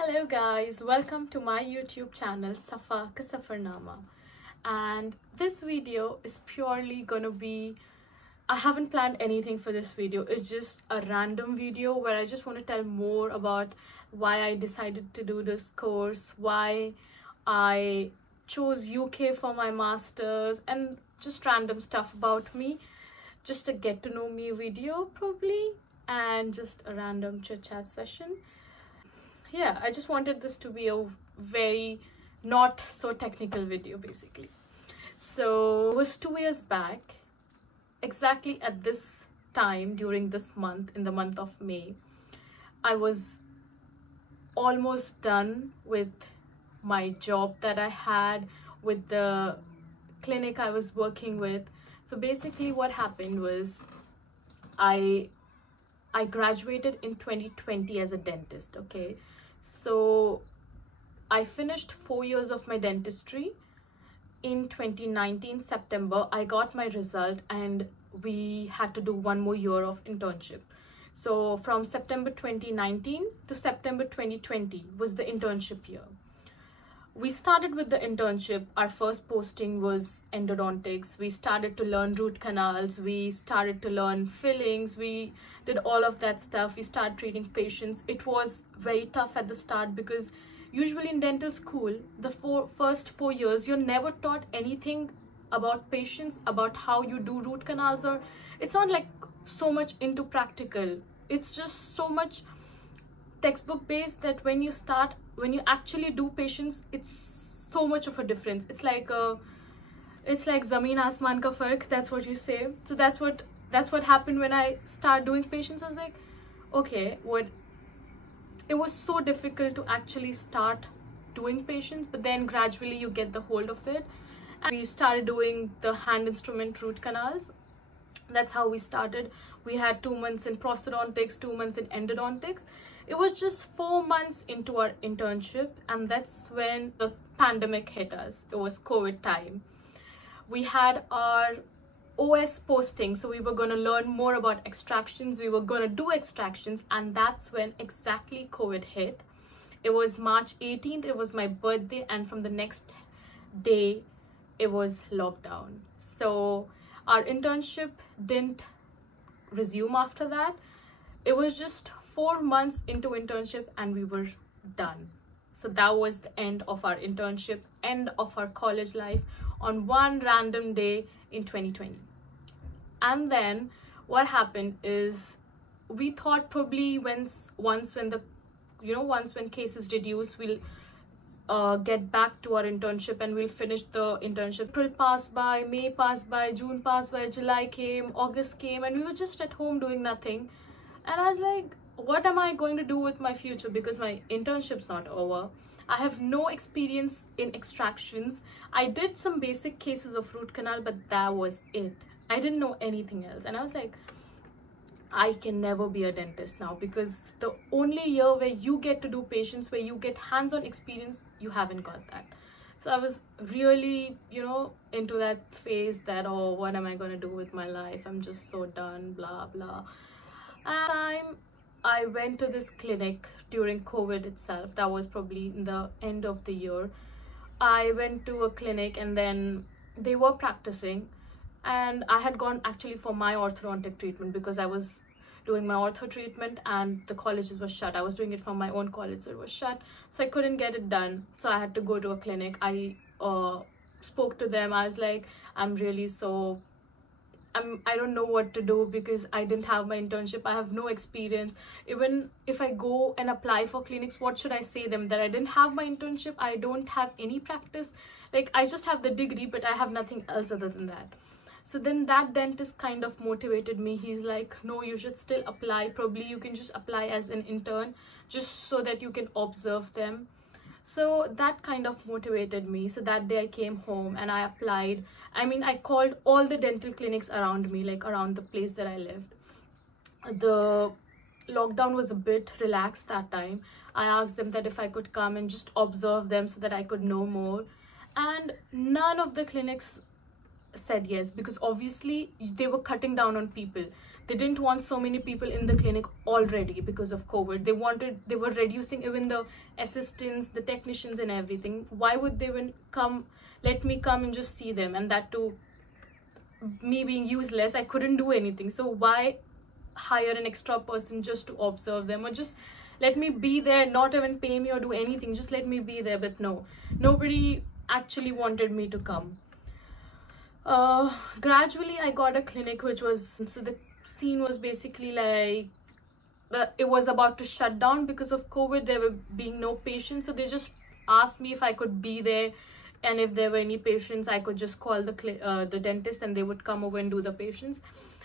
Hello guys, welcome to my YouTube channel Safa Ka Safarnama. And this video is purely gonna be, I haven't planned anything for this video. It's just a random video where I just want to tell more about why I decided to do this course, why I chose UK for my masters, and just random stuff about me. Just a get to know me video probably, and just a random chit chat session. Yeah, I just wanted this to be a very not so technical video basically. So it was 2 years back, exactly at this time during this month, in the month of May. I was almost done with my job that I had, with the clinic I was working with. So basically what happened was I graduated in 2020 as a dentist, okay? So I finished 4 years of my dentistry. In 2019 September, I got my result and we had to do one more year of internship. So from September 2019 to September 2020 was the internship year. We started with the internship. Our first posting was endodontics. We started to learn root canals. We started to learn fillings. We did all of that stuff. We started treating patients. It was very tough at the start because usually in dental school, the first 4 years, you're never taught anything about patients, about how you do root canals, or it's not like so much into practical. It's just so much textbook based that when you actually do patients, it's so much of a difference. It's like zameen asman ka fark, that's what you say. So that's what happened when I started doing patients. I was like, okay, it was so difficult to actually start doing patients, but then gradually you get the hold of it. And we started doing the hand instrument root canals. That's how we started. We had 2 months in prosthodontics, 2 months in endodontics. It was just 4 months into our internship, and that's when the pandemic hit us. It was COVID time. We had our OS posting, so we were going to learn more about extractions. We were going to do extractions, and that's when exactly COVID hit. It was March 18th. It was my birthday, and from the next day, it was lockdown. So our internship didn't resume after that. It was just 4 months into internship and we were done. So that was the end of our internship, end of our college life, on one random day in 2020. And then what happened is, we thought probably once when cases reduce, we'll get back to our internship and we'll finish the internship. April passed by, May passed by, June passed by, July came, August came, and we were just at home doing nothing. And I was like, what am I going to do with my future? Because my internship's not over. I have no experience in extractions. I did some basic cases of root canal, but that was it. I didn't know anything else. And I was like, I can never be a dentist now, because the only year where you get to do patients, where you get hands-on experience, you haven't got that. So I was really, into that phase that, oh, what am I going to do with my life? I'm just so done, blah, blah. And I went to this clinic during COVID itself. That was probably in the end of the year. I went to a clinic and then they were practicing, and I had gone actually for my orthodontic treatment because I was doing my ortho treatment and the colleges were shut. I was doing it from my own college, so it was shut. So I couldn't get it done. So I had to go to a clinic. I spoke to them. I was like, I don't know what to do because I didn't have my internship. I have no experience. Even if I go and apply for clinics, what should I say them? That I didn't have my internship, I don't have any practice. Like, I just have the degree, but I have nothing else other than that. So then that dentist kind of motivated me. He's like, no, you should still apply. Probably you can just apply as an intern, just so that you can observe them. So that kind of motivated me. So that day I came home and I applied. I called all the dental clinics around me, like around the place that I lived. The lockdown was a bit relaxed that time. I asked them that if I could come and just observe them so that I could know more. And none of the clinics said yes, because obviously they were cutting down on people. They didn't want so many people in the clinic already because of COVID. They were reducing even the assistants, the technicians and everything. Why would they even let me come and just see them? And that too, me being useless, I couldn't do anything. So why hire an extra person just to observe them, or just let me be there, not even pay me or do anything, just let me be there? But no, nobody actually wanted me to come. Gradually I got a clinic which was, so the scene was basically like it was about to shut down because of COVID. There were being no patients, so they just asked me if I could be there, and if there were any patients I could just call the dentist and they would come over and do the patients.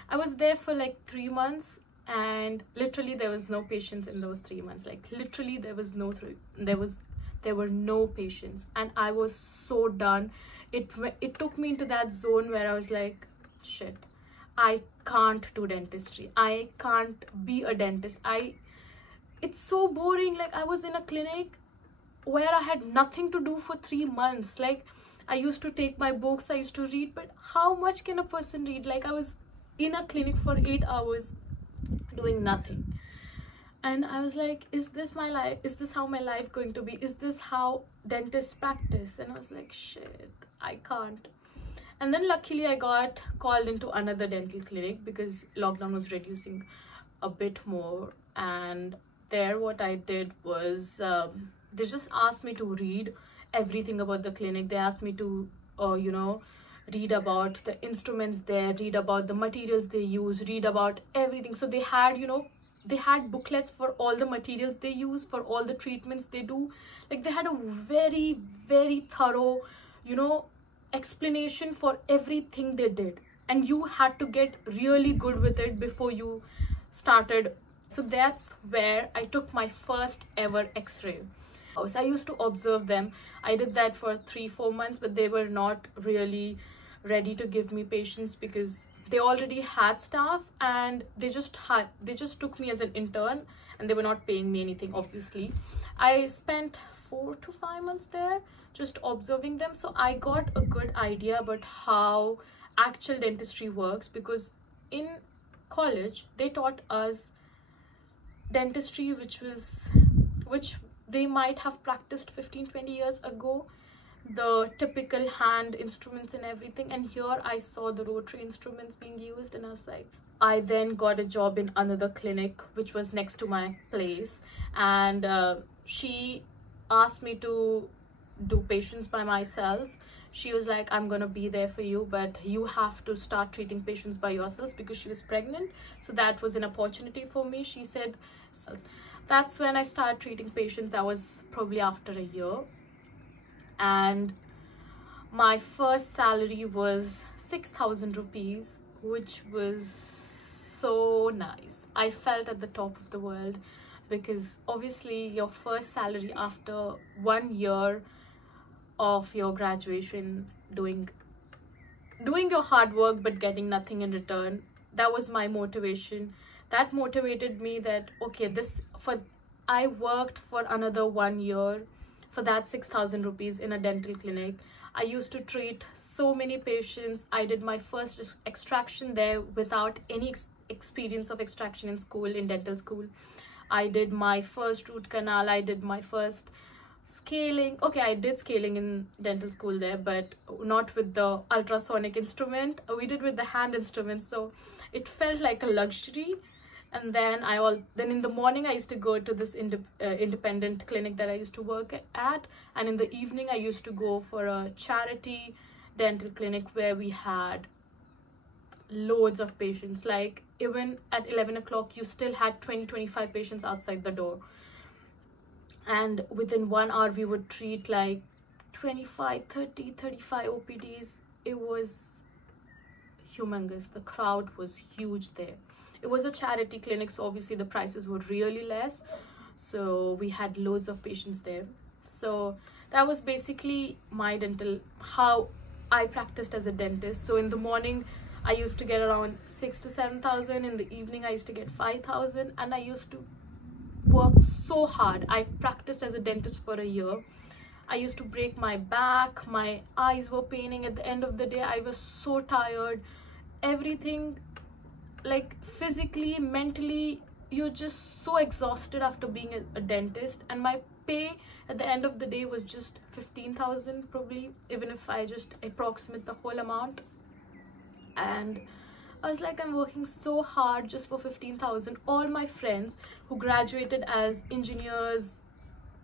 I was there for like 3 months, and literally there was no patients in those 3 months. Like literally there were no patients, and I was so done. It took me into that zone where I was like, shit, I can't do dentistry, I can't be a dentist. It's so boring. Like I was in a clinic where I had nothing to do for 3 months. Like I used to take my books, I used to read, but how much can a person read? Like I was in a clinic for 8 hours doing nothing, and I was like, is this my life? Is this how my life going to be? Is this how dentists practice? And I was like, shit, I can't. And then luckily I got called into another dental clinic because lockdown was reducing a bit more. And there what I did was, they just asked me to read everything about the clinic. They asked me to read about the instruments there, read about the materials they use, read about everything. So they had booklets for all the materials they use, for all the treatments they do. Like they had a very, very thorough explanation for everything they did, and you had to get really good with it before you started. So that's where I took my first ever x-ray. So I used to observe them. I did that for 3-4 months, but they were not really ready to give me patients because they already had staff, and they just took me as an intern, and they were not paying me anything. Obviously I spent 4 to 5 months there just observing them, so I got a good idea about how actual dentistry works. Because in college they taught us dentistry which they might have practiced 15-20 years ago, the typical hand instruments and everything. And here I saw the rotary instruments being used, and I was like, I then got a job in another clinic which was next to my place, and she asked me to do patients by myself. She was like, I'm gonna be there for you, but you have to start treating patients by yourself, because she was pregnant. So that was an opportunity for me. She said, that's when I started treating patients. That was probably after a year, and my first salary was 6,000 rupees, which was so nice. I felt at the top of the world, because obviously your first salary after 1 year of your graduation, doing your hard work but getting nothing in return, that was my motivation. That motivated me that, okay, I worked for another 1 year for that 6,000 rupees in a dental clinic. I used to treat so many patients. I did my first extraction there without any experience of extraction in dental school. I did my first root canal. I did my first scaling. Okay, I did scaling in dental school there, but not with the ultrasonic instrument. We did with the hand instrument, so it felt like a luxury. And then in the morning I used to go to this independent clinic that I used to work at, and in the evening I used to go for a charity dental clinic where we had loads of patients. Like even at 11 o'clock you still had 20-25 patients outside the door, and within 1 hour we would treat like 25, 30, 35 OPDs. It was humongous. The crowd was huge there. It was a charity clinic, so obviously the prices were really less, so we had loads of patients there. So that was basically how I practiced as a dentist. So in the morning I used to get around 6,000 to 7,000. In the evening I used to get 5,000, and I used to work so hard. I practiced as a dentist for a year. I used to break my back, my eyes were paining. At the end of the day, I was so tired. Everything, like physically, mentally, you're just so exhausted after being a dentist. And my pay at the end of the day was just 15,000 probably, even if I just approximate the whole amount. And I was like, I'm working so hard just for 15,000. All my friends who graduated as engineers,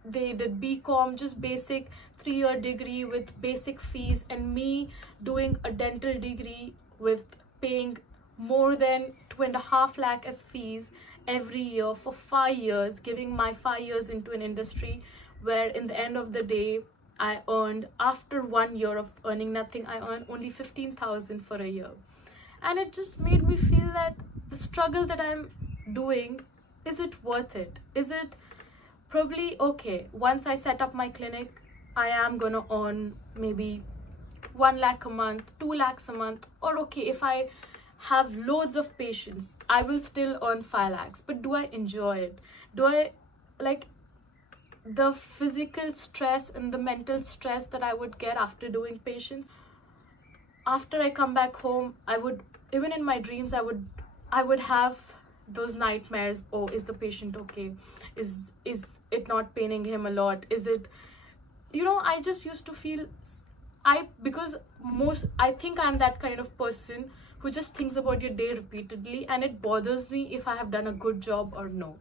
they did BCom, just basic 3-year degree with basic fees, and me doing a dental degree with paying more than 2.5 lakh as fees every year for 5 years, giving my 5 years into an industry where in the end of the day I earned, after 1 year of earning nothing, I earned only 15,000 for a year. And it just made me feel that the struggle that I'm doing, is it worth it? Is it probably okay? Once I set up my clinic, I am gonna earn maybe 1 lakh a month, 2 lakhs a month, or okay, if I have loads of patients, I will still earn 5 lakhs. But do I enjoy it? Do I like the physical stress and the mental stress that I would get after doing patients? After I come back home, I would, even in my dreams, I would have those nightmares. Oh, is the patient okay? Is it not paining him a lot? Is it, you know, I just used to feel, because I think I'm that kind of person who just thinks about your day repeatedly, and it bothers me if I have done a good job or no.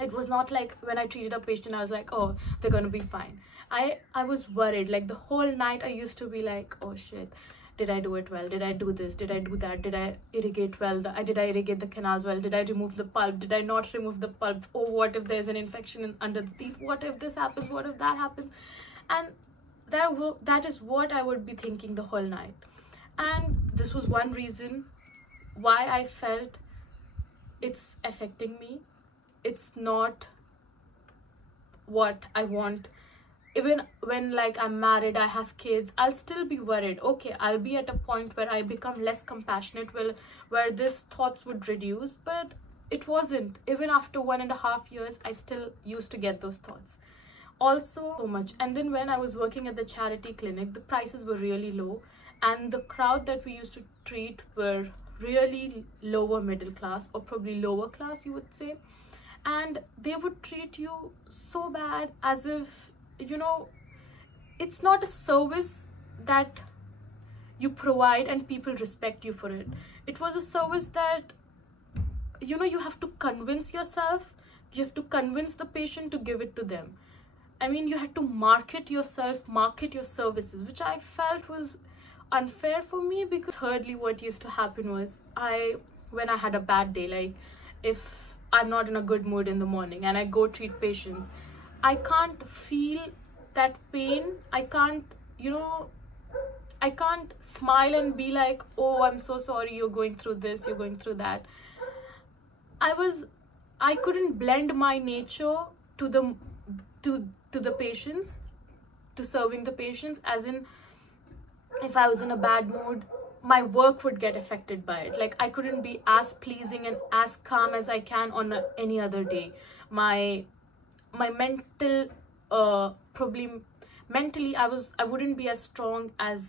It was not like when I treated a patient, I was like, oh, they're gonna be fine. I was worried. Like the whole night I used to be like, oh shit, did I do it well? Did I do this? Did I do that? Did I irrigate well? Did I irrigate the canals well? Did I remove the pulp? Did I not remove the pulp? Oh, what if there's an infection under the teeth? What if this happens? What if that happens? And that is what I would be thinking the whole night. And this was one reason why I felt it's affecting me. It's not what I want. Even when like I'm married, I have kids, I'll still be worried. Okay, I'll be at a point where I become less compassionate, where these thoughts would reduce, but it wasn't. Even after 1.5 years, I still used to get those thoughts. Also, so much. And then when I was working at the charity clinic, the prices were really low, and the crowd that we used to treat were really lower middle class, or probably lower class, you would say. And they would treat you so bad, as if, you know, it's not a service that you provide and people respect you for it. It was a service that, you know, you have to convince yourself, you have to convince the patient to give it to them. I mean, you had to market yourself, market your services, which I felt was unfair for me. Because thirdly, what used to happen was, when I had a bad day, like if I'm not in a good mood in the morning and I go treat patients, I can't feel that pain. I can't, you know, I can't smile and be like, oh, I'm so sorry, you're going through this, you're going through that. I couldn't blend my nature to the patients, to serving the patients. As in, if I was in a bad mood, my work would get affected by it. Like I couldn't be as pleasing and as calm as I can on any other day. My mental probably mentally I wouldn't be as strong as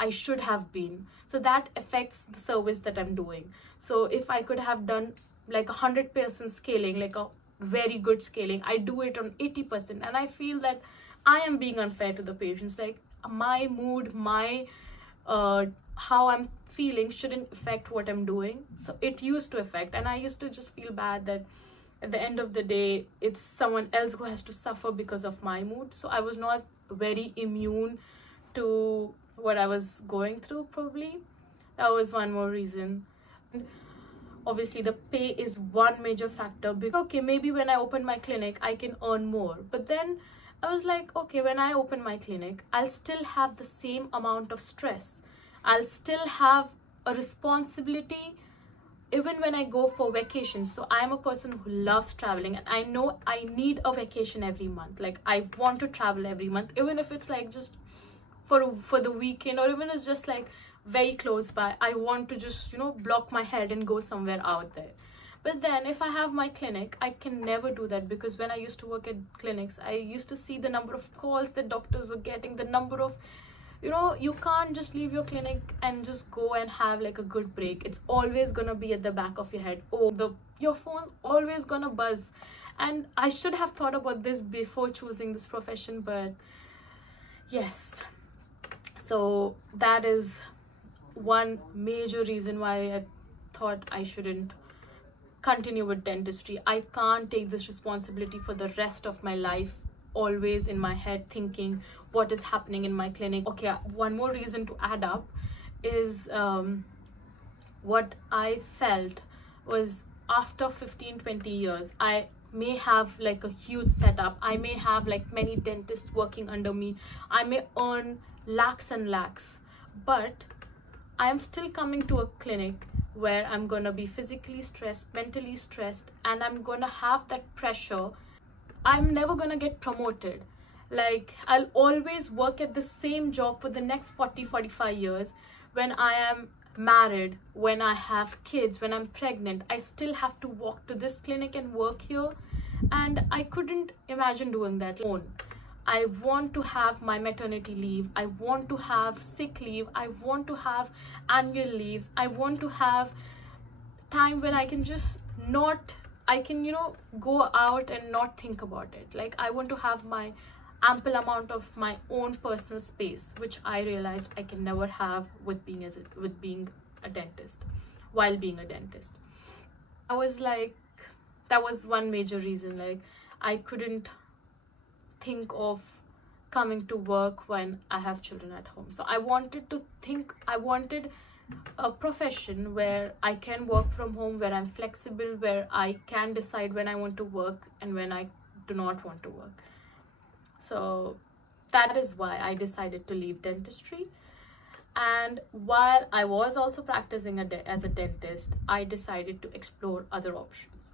I should have been. So that affects the service that I'm doing. So if I could have done like 100% scaling, like a very good scaling, I do it on 80%, and I feel that I am being unfair to the patients. Like my mood, my how I'm feeling shouldn't affect what I'm doing. So it used to affect, and I used to just feel bad that at the end of the day, it's someone else who has to suffer because of my mood. So I was not very immune to what I was going through, probably. That was one more reason. Obviously, the pay is one major factor. Because, okay, maybe when I open my clinic, I can earn more. But then I was like, okay, when I open my clinic, I'll still have the same amount of stress. I'll still have a responsibility even when I go for vacations. So I am a person who loves traveling, and I know I need a vacation every month. Like I want to travel every month, even if it's like just for the weekend, or even it's just like very close by. I want to just, you know, block my head and go somewhere out there. But then if I have my clinic, I can never do that, because when I used to work at clinics, I used to see the number of calls that doctors were getting, the number of, you can't just leave your clinic and just go and have like a good break. It's always gonna be at the back of your head. Oh, your phone's always gonna buzz. And I should have thought about this before choosing this profession, but yes. So that is one major reason why I thought I shouldn't continue with dentistry. I can't take this responsibility for the rest of my life, always in my head thinking what is happening in my clinic. Okay, one more reason to add up is what I felt was, after 15-20 years, I may have like a huge setup, I may have like many dentists working under me, I may earn lakhs and lakhs, but I am still coming to a clinic where I'm gonna be physically stressed, mentally stressed, and I'm gonna have that pressure. I'm never gonna get promoted. Like, I'll always work at the same job for the next 40-45 years. When I am married, when I have kids, when I'm pregnant, I still have to walk to this clinic and work here, and I couldn't imagine doing that alone. I want to have my maternity leave, I want to have sick leave, I want to have annual leaves, I want to have time when I can just not, I can, go out and not think about it. Like, I want to have my ample amount of my own personal space, which I realized I can never have with being a dentist, while being a dentist. I was like, that was one major reason. Like, I couldn't think of coming to work when I have children at home. So I wanted a profession where I can work from home, where I'm flexible, where I can decide when I want to work and when I do not want to work. So that is why I decided to leave dentistry. And while I was also practicing as a dentist, I decided to explore other options.